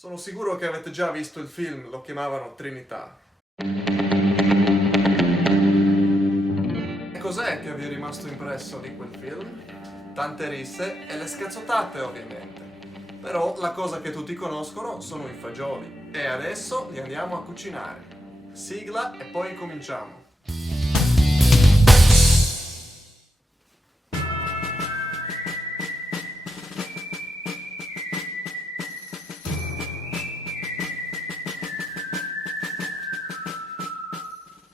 Sono sicuro che avete già visto il film, lo chiamavano Trinità. E cos'è che vi è rimasto impresso di quel film? Tante risse e le scazzottate, ovviamente. Però la cosa che tutti conoscono sono i fagioli. E adesso li andiamo a cucinare. Sigla e poi cominciamo.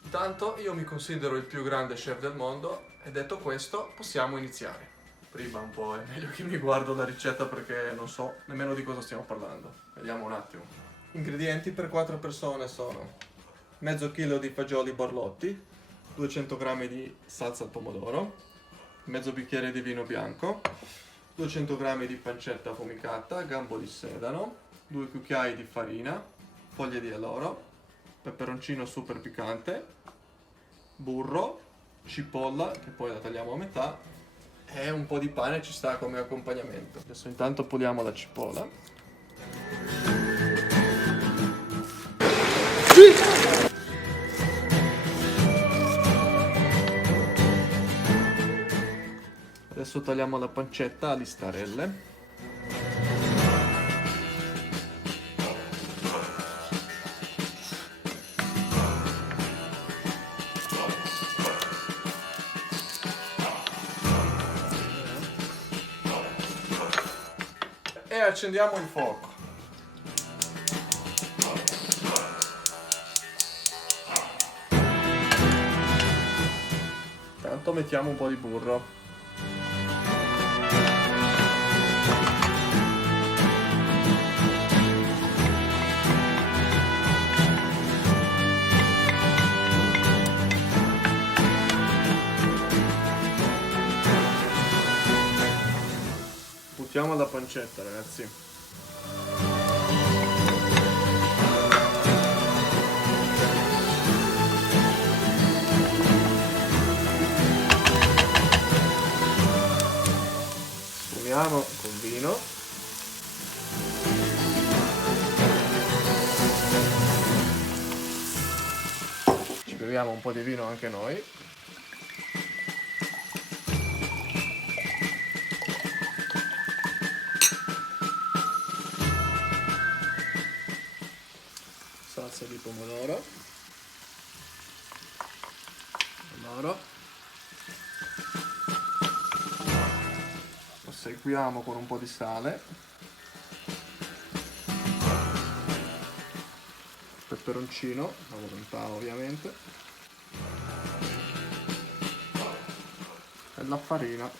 Intanto io mi considero il più grande chef del mondo e detto questo possiamo iniziare. Prima un po' è meglio che mi guardo la ricetta perché non so nemmeno di cosa stiamo parlando. Vediamo un attimo. Ingredienti per 4 persone sono mezzo chilo di fagioli borlotti, 200 g di salsa al pomodoro, mezzo bicchiere di vino bianco, 200 g di pancetta affumicata, gambo di sedano, 2 cucchiai di farina, foglie di alloro, peperoncino super piccante, burro, cipolla, che poi la tagliamo a metà, e un po' di pane ci sta come accompagnamento. Adesso intanto puliamo la cipolla. Adesso tagliamo la pancetta a listarelle. E accendiamo il fuoco. Intanto mettiamo un po' di burro. Buttiamo la pancetta, ragazzi. Sfumiamo col vino. Ci beviamo un po' di vino anche noi. Salsa di pomodoro. Proseguiamo con un po' di sale. Peperoncino, a volontà ovviamente. E la farina.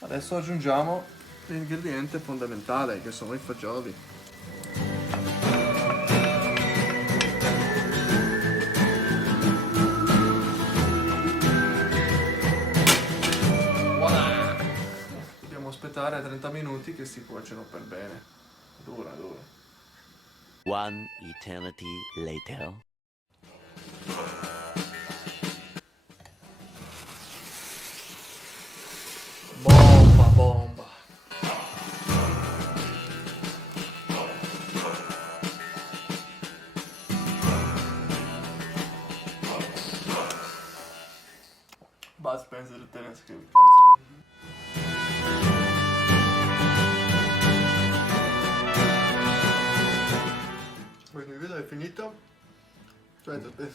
Adesso aggiungiamo l'ingrediente fondamentale che sono i fagioli. Voilà! Dobbiamo aspettare 30 minuti che si cuociono per bene. Dura. One eternity later. Bomba. Bud Spencer e Terence Hill, cazzo. Questo video è finito. Aspetta. Il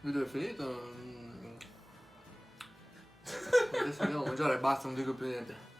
video è finito. Adesso andiamo a mangiare e basta, non dico più niente.